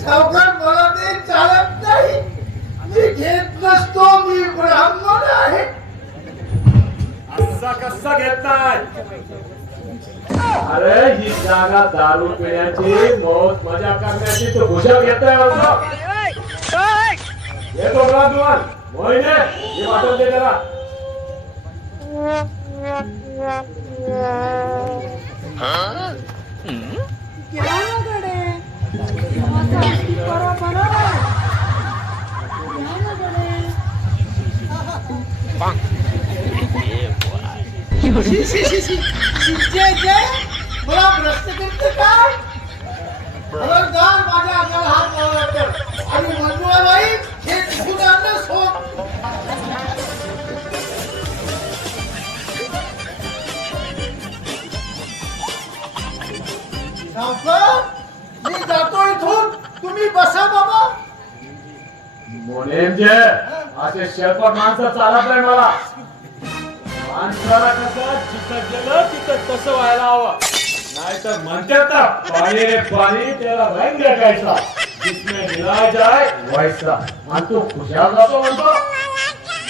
सावकार मला ते चालत नाही. मी घेत नसतो. मी ब्राह्मण आहे. असा कसा घेत नाही? अरे ही जागा दारू पिण्याची मौत मजा करण्याची तू भूषण घेतोय येतो ब्राह्मण मोहिने हे वाटून दे त्याला. मला भ्रष्ट करते काय? खबरदार माझ्या अंगाला हात लावला तर. आणि मंजुळाबाई हे सुधारणा सोड. सावकार मी जातो इथून. तुम्ही बसा बाबा. मोनेमजे असे शेपट माणसं चालत नाही मला. माणसाला कसं जिथं गेलं तिथं तसं व्हायला हवं. नाहीतर म्हणतात ना पाणी रे पाणी त्याला रंग द्यायचा. जिसमें मिला जाए वैसा. आणि तू खुशाल जातो म्हणतो.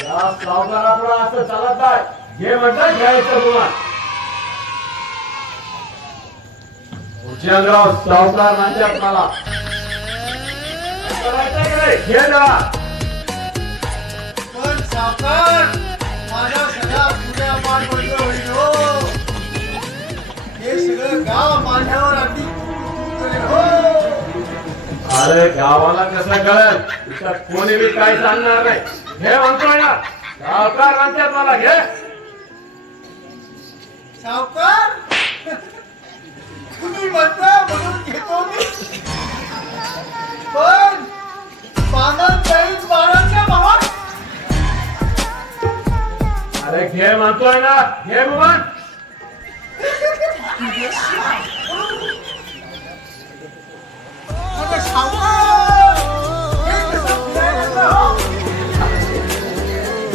या सावकारापुढे असं चालत नाही. हे म्हणतात घ्यायचं गुमान. उच्चंद्राव सावकार म्हणतात मला. घे जरा. पण सावकार माझ्या सगळ्या पुण्या मान पडलं होईल हो. हे सगळं गाव माझ्यावर अगदी करेल हो. अरे गावाला कसं कळेल? इथं कोणी बी काही सांगणार नाही. हे म्हणतोय ना सावकार म्हणतात मला. घे सावकार तुम्ही म्हणता म्हणून घेतो मी. पण पानात जाईल बाळाच्या भावा. अरे घे म्हणतोय ना. घे बुमान. अगं सावकार हे कसं फिरायला हो?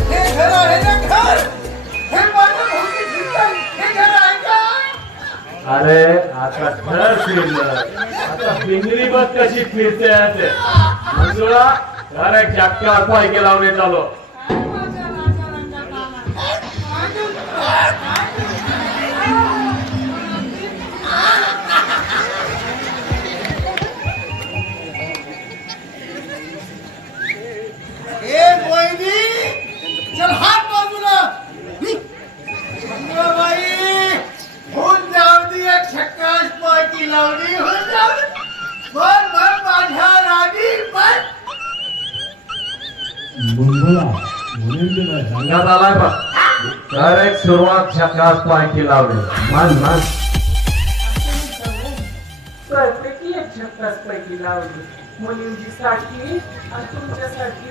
हे घर आहे ना घर. हे माझं भोवती फिरतंय. हे घर आहे का? अरे आता घर फिरलं. आता पिंगरी बस कशी फिरते ते मंजुळा. अरे चक्का पायके लावणे चालू. ए मोहिनी चल हात बाजूला. मंगळाबाई होऊन जाऊ दे. एक छक्काच पायकी लावली होऊन जाऊ दे. पण मन माझ्या राणी पण. रंगात आलाय बा. तर एक सुरुवात छक्कास पायकी लावली. मन मन प्रत्येकी एक झक्कास पैकी लावली. मुलींची साठी आणि तुमच्यासाठी.